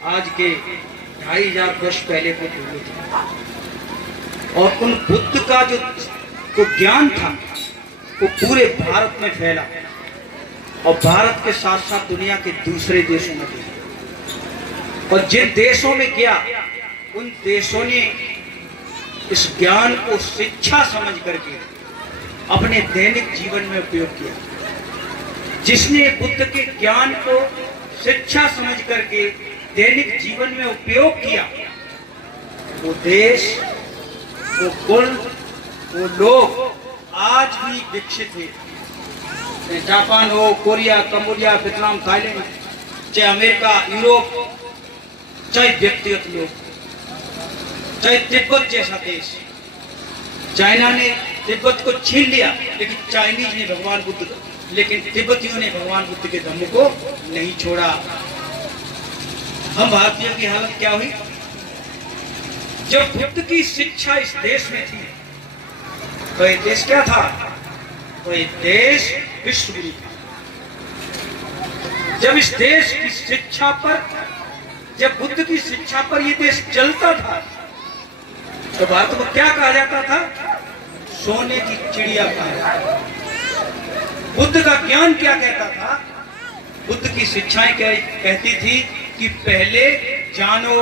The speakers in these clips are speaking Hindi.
आज के 2500 वर्ष पहले को हुए थे। और उन बुद्ध का जो ज्ञान था वो पूरे भारत में फैला और भारत के साथ साथ दुनिया के दूसरे देशों में भी। और जिन देशों में गया उन देशों ने इस ज्ञान को शिक्षा समझ करके अपने दैनिक जीवन में उपयोग किया। जिसने बुद्ध के ज्ञान को शिक्षा समझ करके दैनिक जीवन में उपयोग किया, वो देश, वो कुल, वो लोग आज भी विकसित है। जापान हो, कोरिया, कंबोडिया, वियतनाम, थाईलैंड, चाहे अमेरिका, यूरोप, चाहे व्यक्तिगत लोग, चाहे तिब्बत जैसा देश। चाइना ने तिब्बत को छीन लिया, लेकिन चाइनीज ने भगवान बुद्ध, लेकिन तिब्बतियों ने भगवान बुद्ध के धम्म को नहीं छोड़ा। हम भारतीयों की हालत क्या हुई? जब बुद्ध की शिक्षा इस देश में थी तो ये देश क्या था? तो ये देश विश्वगुरु था। जब इस देश की शिक्षा पर, जब बुद्ध की शिक्षा पर ये देश चलता था तो भारत को क्या कहा जाता था? सोने की चिड़िया कहा। बुद्ध का ज्ञान क्या कहता था? बुद्ध की शिक्षाएं कहती थी कि पहले जानो,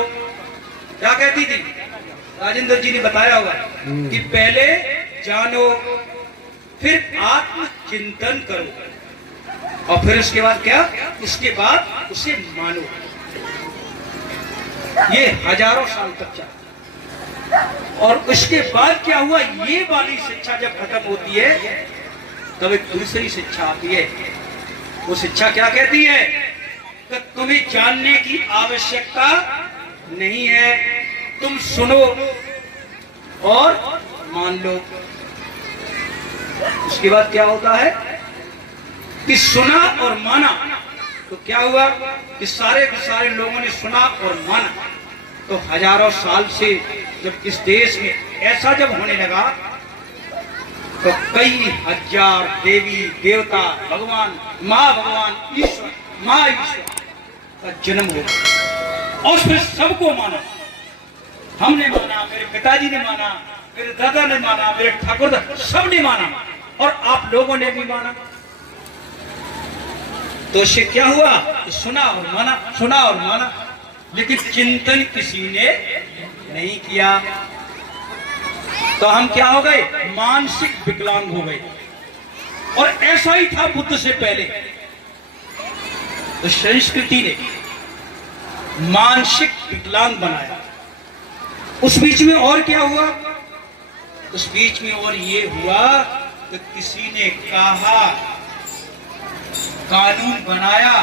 क्या कहती थी? राजेंद्र जी ने बताया होगा कि पहले जानो, फिर आत्मचिंतन करो और फिर उसके बाद क्या? उसके बाद उसे मानो। ये हजारों साल तक चला और उसके बाद क्या हुआ? ये वाली शिक्षा जब खत्म होती है तब एक दूसरी शिक्षा आती है। वो शिक्षा क्या कहती है? कि तुम्हें जानने की आवश्यकता नहीं है, तुम सुनो और मान लो। उसके बाद क्या होता है कि सुना और माना, तो क्या हुआ कि सारे के सारे लोगों ने सुना और माना। तो हजारों साल से जब इस देश में ऐसा जब होने लगा तो कई हजार देवी देवता, भगवान, माँ भगवान, ईश्वर, माँ ईश्वर का जन्म हो गया और फिर सबको माना। हमने माना, मेरे पिताजी ने माना, मेरे दादा ने माना, मेरे ठाकुर, सब ने माना और आप लोगों ने भी माना। तो इससे क्या हुआ? सुना और माना, सुना और माना, लेकिन चिंतन किसी ने नहीं किया। तो हम क्या हो गए? मानसिक विकलांग हो गए। और ऐसा ही था बुद्ध से पहले। तो संस्कृति ने मानसिक विकलांग बनाया। उस बीच में और क्या हुआ? उस बीच में और ये हुआ कि किसी ने कहा, कानून बनाया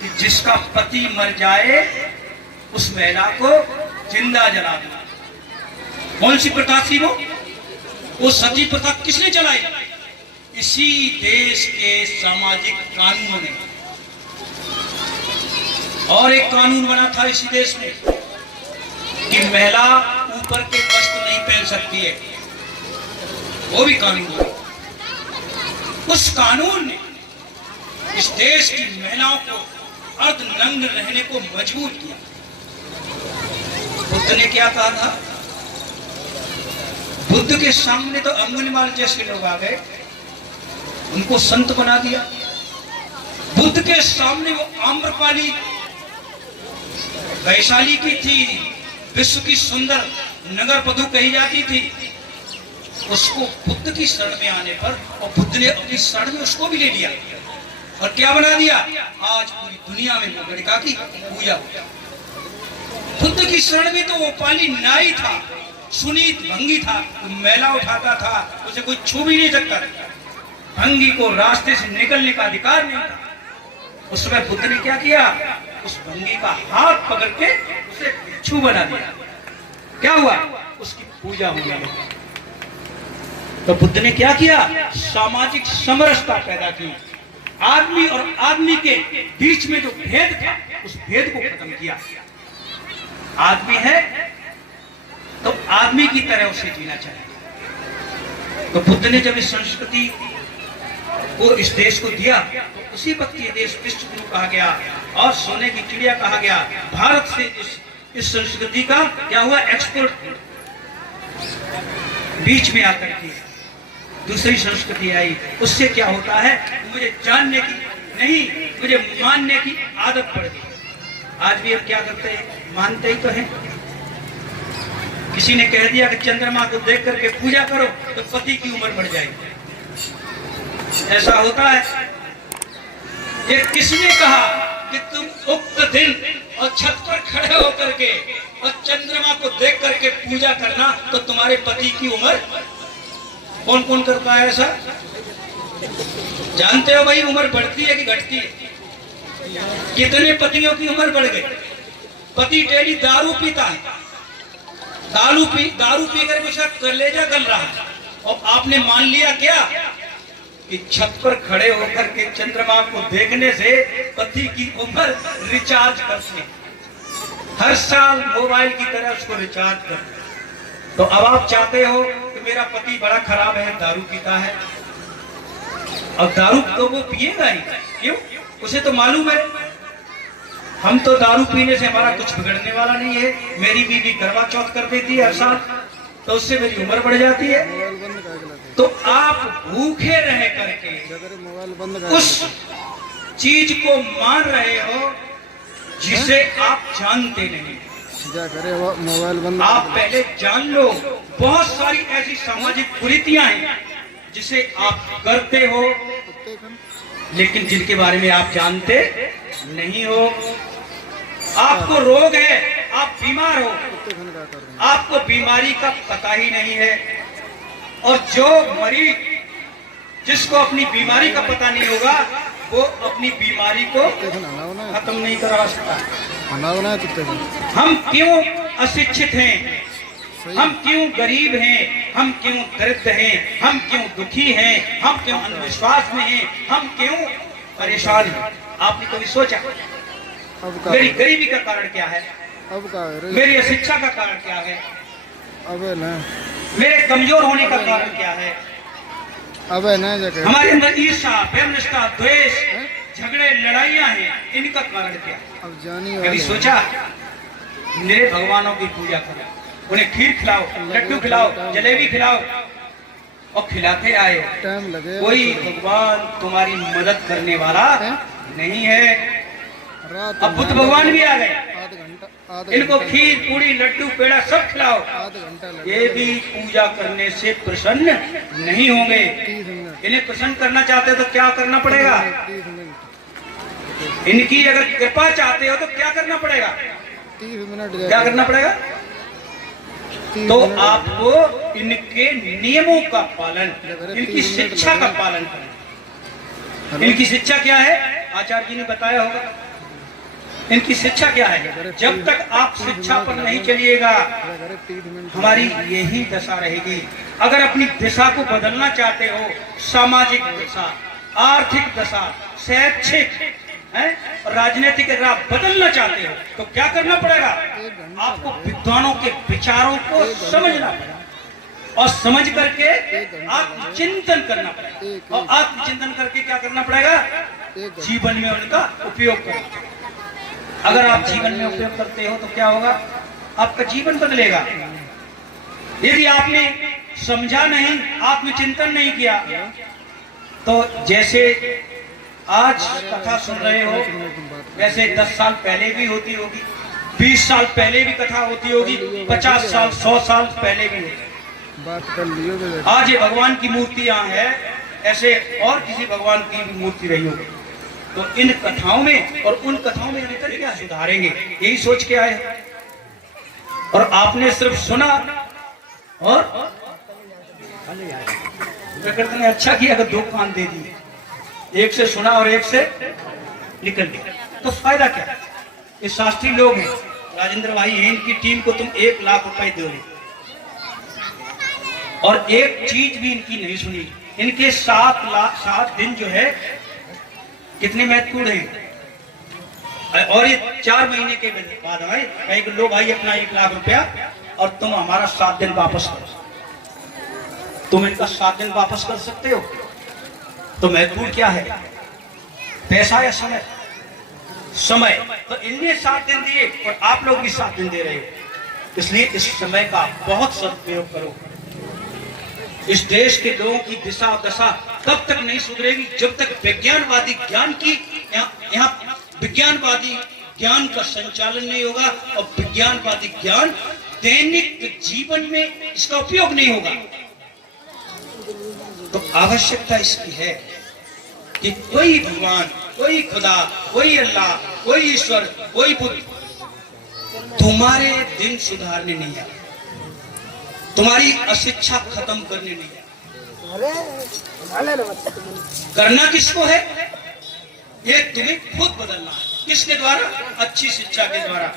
कि जिसका पति मर जाए उस महिला को जिंदा जला दो। कौन सी प्रथा थी वो सती प्रथा किसने चलाई? इसी देश के सामाजिक कानूनों ने। और एक कानून बना था इसी देश में कि महिला ऊपर के वस्त्र नहीं पहन सकती है, वो भी कानून बना। उस कानून ने इस देश की महिलाओं को अर्धनग्न रहने को मजबूर किया। बुद्ध ने क्या कहा था? बुद्ध के सामने तो अंगुलीमाल जैसे लोग आ गए, उनको संत बना दिया। बुद्ध के सामने वो आम्रपाली वैशाली की थी, विश्व की सुंदर नगर वधू कही जाती थी, उसको बुद्ध की शरण में आने पर और बुद्ध ने अपनी शरण में उसको भी ले लिया और क्या बना दिया? आज पूरी दुनिया में वो गणिका की पूजा हो। बुद्ध की शरण में तो वो पाली नाई था, सुनीत भंगी था, मैला उठाता था, उसे कोई छू भी नहीं सकता। भंगी को रास्ते से निकलने का अधिकार नहीं था। उस समय बुद्ध ने क्या किया? उस भंगी का हाथ पकड़ के उसे भिक्षु बना दिया। क्या हुआ? उसकी पूजा होने लगी। तो बुद्ध ने क्या किया? सामाजिक समरसता पैदा की। आदमी और आदमी के बीच में जो भेद था उस भेद को खत्म किया। आदमी है तो आदमी की तरह उसे जीना चाहिए। तो बुद्ध ने जब इस संस्कृति को इस देश को दिया तो उसी वक्त ये देश विश्व गुरु कहा गया। और सोने की चिड़िया कहा गया। भारत से इस संस्कृति का क्या हुआ, एक्सपोर्ट बीच में आकर के दूसरी संस्कृति आई। उससे क्या होता है, मुझे जानने की नहीं, मुझे मानने की आदत पड़ गई। आज भी अब क्या करते हैं, मानते ही तो हैं। किसी ने कह दिया कि चंद्रमा को देख करके पूजा करो तो पति की उम्र बढ़ जाएगी, ऐसा होता है। ये किसने कहा कि तुम उक्त दिन और छत पर खड़े होकर के और चंद्रमा को देख करके पूजा करना तो तुम्हारे पति की उम्र, कौन कौन करता है ऐसा? जानते हो भाई, उम्र बढ़ती है कि घटती है? कितने पतियों की उम्र बढ़ गई? पति डेली दारू पीता है, दारू पी कर उसका कलेजा गल रहा है, और आपने मान लिया क्या कि छत पर खड़े होकर के चंद्रमा को देखने से पति की उम्र रिचार्ज करते हैं। हर साल मोबाइल की तरह उसको रिचार्ज करते। तो अब आप चाहते हो कि मेरा पति बड़ा खराब है, दारू पीता है, और दारू तो वो पिएगा ही, क्यों? उसे तो मालूम है हम तो दारू पीने से हमारा कुछ बिगड़ने वाला नहीं है। मेरी बीवी करवा चौथ कर देती है हर साल, तो उससे मेरी उम्र बढ़ जाती है। तो आप भूखे रह करके उस चीज को मान रहे हो जिसे आप जानते नहीं। आप पहले जान लो, बहुत सारी ऐसी सामाजिक कुरीतियां हैं जिसे आप करते हो लेकिन जिनके बारे में आप जानते नहीं हो। आपको रोग है, आप बीमार हो, आपको बीमारी का पता ही नहीं है। और जो मरीज जिसको अपनी बीमारी का पता नहीं होगा वो अपनी बीमारी को खत्म नहीं करा सकता। हम क्यों अशिक्षित हैं, हम क्यों गरीब हैं, हम क्यों दरिद्र हैं, हम क्यों दुखी हैं, हम क्यों अंधविश्वास में हैं, हम क्यों परेशान हैं? आपने कभी सोचा मेरी गरीबी का कारण क्या है? मेरी अशिक्षा का कारण क्या है? मेरे कमजोर होने का कारण क्या है? हमारे अंदर ईर्ष्या, व्यनिष्ठा, द्वेष, झगड़े, लड़ाइयां हैं, इनका कारण क्या है? कभी सोचा मेरे भगवानों की पूजा करो, उन्हें खीर खिलाओ, लड्डू खिलाओ, जलेबी खिलाओ, और खिलाते आए, कोई भगवान तुम्हारी मदद करने वाला नहीं है। अब बुद्ध भगवान भी आ गए, इनको खीर, पूरी, लड्डू, पेड़ा सब खिलाओ, ये भी पूजा करने से प्रसन्न नहीं होंगे। इन्हें प्रसन्न करना चाहते हो तो क्या करना पड़ेगा? इनकी अगर कृपा चाहते हो तो क्या करना पड़ेगा? क्या करना पड़ेगा? तो आपको इनके नियमों का पालन, इनकी शिक्षा का पालन करना। इनकी शिक्षा क्या है? आचार्य जी ने बताया होगा। इनकी शिक्षा क्या है? जब तक आप शिक्षा पर नहीं चलिएगा हमारी यही दशा रहेगी। अगर अपनी दिशा को बदलना चाहते हो, सामाजिक दिशा, आर्थिक दशा, शैक्षिक है, राजनीतिक अगर आप बदलना चाहते हो तो क्या करना पड़ेगा? आपको विद्वानों के विचारों को समझना पड़ेगा और समझ करके आत्मचिंतन करना पड़ेगा। और आत्मचिंतन करके क्या करना पड़ेगा? जीवन में उनका उपयोग करना। अगर आप जीवन में उपयोग करते हो तो क्या होगा? आपका जीवन बदलेगा। यदि आपने समझा नहीं, आत्मचिंतन नहीं किया, तो जैसे आज कथा सुन रहे हो वैसे 10 साल पहले भी होती होगी, 20 साल पहले भी कथा होती होगी, 50 साल 100 साल पहले भी होती। आज ये भगवान की मूर्ति यहाँ है, ऐसे और किसी भगवान की भी मूर्ति रही होगी। तो इन कथाओं में और उन कथाओं में अंतर क्या सुधारेंगे, यही सोच के आए। और आपने सिर्फ सुना और प्रकृति ने अच्छा किया अगर 2 कान दे दिए, एक से सुना और एक से निकल गया, तो फायदा क्या? ये शास्त्री लोग हैं, राजेंद्र भाई हैं, इनकी टीम को तुम 1 लाख रुपए दोगे और एक चीज भी इनकी नहीं सुनी। इनके 7 दिन जो है कितने महत्वपूर्ण हैं। और ये 4 महीने के बाद आए कहीं लो भाई अपना 1 लाख रुपया और तुम हमारा 7 दिन वापस करो। तुम इनका 7 दिन वापस कर सकते हो? तो महत्वपूर्ण क्या है, पैसा या समय? समय, तो इनने 7 दिन दिए और आप लोग भी 7 दिन दे रहे हो, इसलिए इस समय का बहुत सदुपयोग करो। इस देश के लोगों की दिशा दशा तब तक नहीं सुधरेगी जब तक विज्ञानवादी ज्ञान की यहाँ विज्ञानवादी ज्ञान का संचालन नहीं होगा और विज्ञानवादी ज्ञान दैनिक जीवन में इसका उपयोग नहीं होगा। तो आवश्यकता इसकी है कि कोई भगवान, कोई खुदा, कोई अल्लाह, कोई ईश्वर, कोई बुद्ध तुम्हारे दिन सुधारने नहीं आया, तुम्हारी अशिक्षा खत्म करने नहीं आया। करना किसको है? ये तुम्हें खुद बदलना है। किसके द्वारा? अच्छी शिक्षा के द्वारा।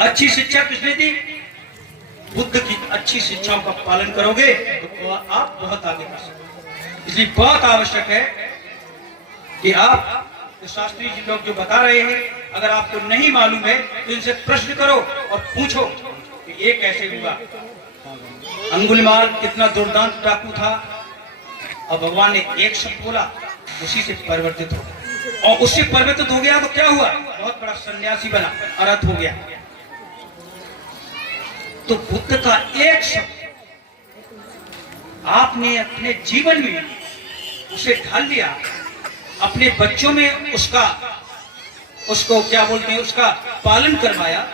अच्छी शिक्षा किसने दी? बुद्ध की अच्छी शिक्षाओं का पालन करोगे तो आप बहुत आगे बढ़ सकते। इसलिए बहुत आवश्यक है कि आप तो शास्त्री जी लोग जो बता रहे हैं, अगर आपको नहीं मालूम है तो इनसे प्रश्न करो और पूछो कि ये कैसे हुआ। अंगुलीमाल कितना दुर्दांत डाकू था और भगवान ने एक शब्द बोला, उसी से परिवर्तित हो गया, और उससे परिवर्तित हो गया तो क्या हुआ? बहुत बड़ा सन्यासी बना, अरहत हो गया। तो बुद्ध का एक शब्द आपने अपने जीवन में उसे ढाल लिया, अपने बच्चों में उसको क्या बोलते हैं, उसका पालन करवाया,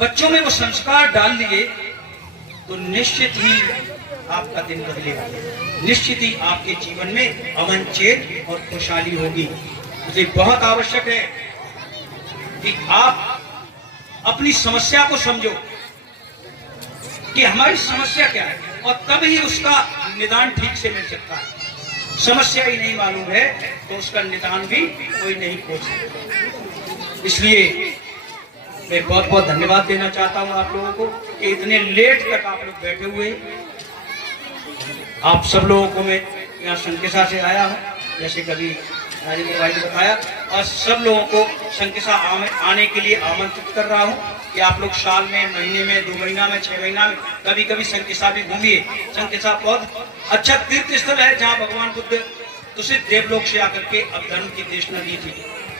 बच्चों में वो संस्कार डाल दिए, तो निश्चित ही आपका दिन बदलेगा, निश्चित ही आपके जीवन में अमन चैन और खुशहाली होगी। इसलिए बहुत आवश्यक है कि आप अपनी समस्या को समझो कि हमारी समस्या क्या है, और तब ही उसका निदान ठीक से मिल सकता है। समस्या ही नहीं मालूम है तो उसका निदान भी कोई नहीं खोज सकता। इसलिए मैं बहुत बहुत धन्यवाद देना चाहता हूं आप लोगों को कि इतने लेट तक आप लोग बैठे हुए। आप सब लोगों को मैं यहाँ संकिसा से आया हूँ, जैसे कभी राजेंद्र भाई ने बताया, और सब लोगों को संकिसा आने के लिए आमंत्रित कर रहा हूँ कि आप लोग साल में, महीने में, 2 महीना में, 6 महीना में कभी कभी संकिसा भी घूमिए। संकिसा बहुत अच्छा तीर्थ स्थल है जहाँ भगवान बुद्ध दूसरे देवलोक से आकर के अधर्म की देशना दी थी।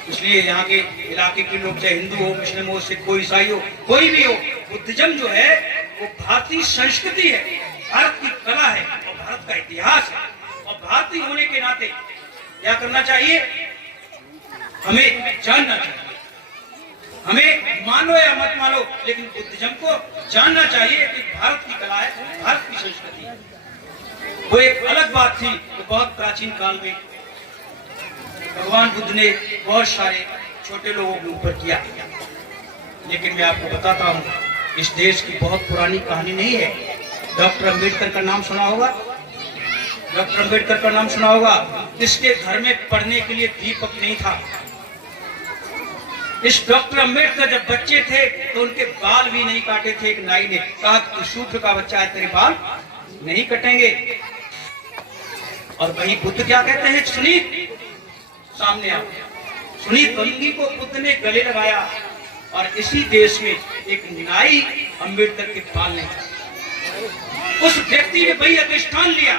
इसलिए यहाँ के इलाके के लोग, चाहे हिंदू हो, मुस्लिम हो, सिख हो, ईसाई हो, कोई भी हो, बुद्धिज्म जो है वो भारतीय संस्कृति है, भारत की कला है और भारत का इतिहास है। और भारतीय होने के नाते क्या करना चाहिए? हमें जानना चाहिए। हमें मानो या मत मानो, लेकिन बुद्धिज्म को जानना चाहिए कि भारत की कला है, भारत की संस्कृति है। वो एक अलग बात थी। तो बहुत प्राचीन काल में भगवान बुद्ध ने बहुत सारे छोटे लोगों के ऊपर किया, लेकिन मैं आपको बताता हूँ, इस देश की बहुत पुरानी कहानी नहीं है। डॉक्टर अम्बेडकर का नाम सुना होगा? डॉक्टर अम्बेडकर का नाम सुना होगा? इसके घर में पढ़ने के लिए दीपक नहीं था। इस डॉक्टर अम्बेडकर जब बच्चे थे तो उनके बाल भी नहीं काटे थे। एक नाई ने कहा कि शूद्र का बच्चा है, तेरे बाल नहीं कटेंगे। और वही बुद्ध क्या कहते हैं? सुनीत सामने आओ। सुनीत बंगी को बुद्ध ने गले लगाया, और इसी देश में एक नाई अम्बेडकर के बाल नहीं काटे। उस व्यक्ति ने वही अधिष्ठान लिया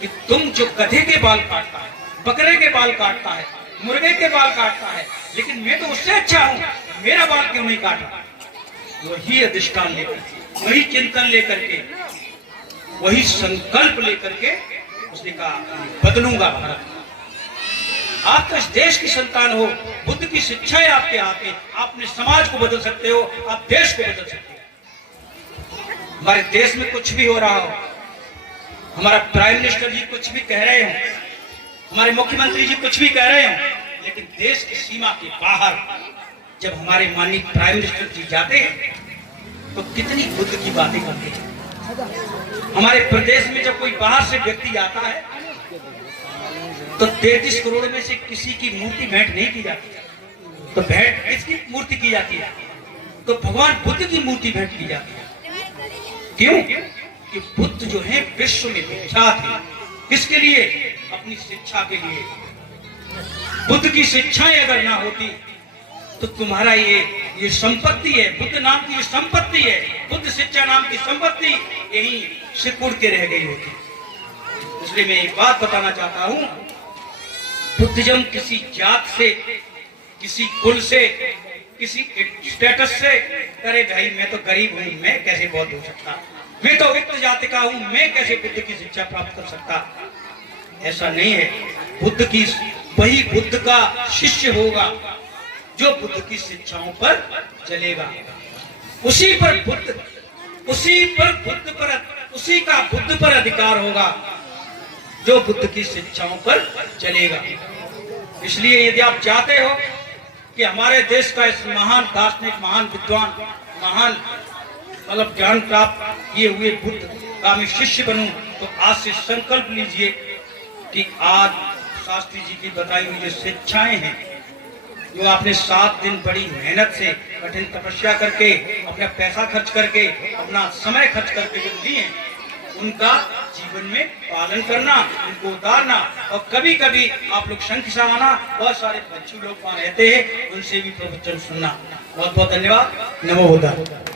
कि तुम जो गधे के बाल काटता है, बकरे के बाल काटता है, मुर्गे के बाल काटता है, लेकिन मैं तो उससे अच्छा हूं, मेरा बाल क्यों नहीं काटा? वही अधिष्ठान लेकर, वही चिंतन लेकर के, वही संकल्प लेकर के उसने कहा बदलूंगा भारत। आप तो इस देश की संतान हो, बुद्ध की शिक्षाएं आपके हाथ में, आप अपने समाज को बदल सकते हो, आप देश को बदल सकते हो। हमारे देश में कुछ भी हो रहा हो, हमारा प्राइम मिनिस्टर जी कुछ भी कह रहे हो, हमारे मुख्यमंत्री जी कुछ भी कह रहे हो, लेकिन देश की सीमा के बाहर जब हमारे माननीय प्राइम मिनिस्टर जी जाते हैं तो कितनी बुद्ध की बातें करते हैं। हमारे प्रदेश में जब कोई बाहर से व्यक्ति आता है तो 33 करोड़ में से किसी की मूर्ति भेंट नहीं की जाती, तो भेंट किसकी मूर्ति की जाती है? तो भगवान बुद्ध की मूर्ति भेंट की जाती है। क्यों? कि बुद्ध जो है विश्व में विख्यात है। किसके लिए? अपनी शिक्षा के लिए। बुद्ध की शिक्षाएं अगर ना होती तो तुम्हारा ये संपत्ति है, बुद्ध नाम की ये संपत्ति है, बुद्ध शिक्षा नाम की संपत्ति यही सिकुड़ के रह गई होती। इसलिए मैं एक बात बताना चाहता हूं, बुद्धिज्म किसी जात से किसी कुल से, किसी स्टेटस से करे भाई मैं तो गरीब हूं, मैं कैसे बौद्ध हो सकता, मैं तो वित्त जाति का हूं, मैं कैसे बुद्ध की शिक्षा प्राप्त कर सकता। ऐसा नहीं है। बुद्ध की वही बुद्ध का शिष्य होगा जो बुद्ध की शिक्षाओं पर चलेगा, उसी का बुद्ध पर अधिकार होगा जो बुद्ध की शिक्षाओं पर चलेगा। इसलिए यदि आप चाहते हो कि हमारे देश का इस महान दार्शनिक, महान विद्वान, महान मतलब ज्ञान प्राप्त किए हुए बुद्ध का मैं शिष्य बनूं, तो आज से संकल्प लीजिए कि आज शास्त्री जी की बताई हुई जो शिक्षाएं हैं, जो आपने 7 दिन बड़ी मेहनत से, कठिन तपस्या करके, अपना पैसा खर्च करके, अपना समय खर्च करके जो दी हैं, उनका जीवन में पालन करना, उनको उतारना। और कभी कभी आप लोग शंख समाना, बहुत सारे बच्चों लोग वहां रहते हैं, उनसे भी प्रवचन सुनना। बहुत बहुत धन्यवाद। नमो बुद्धाय।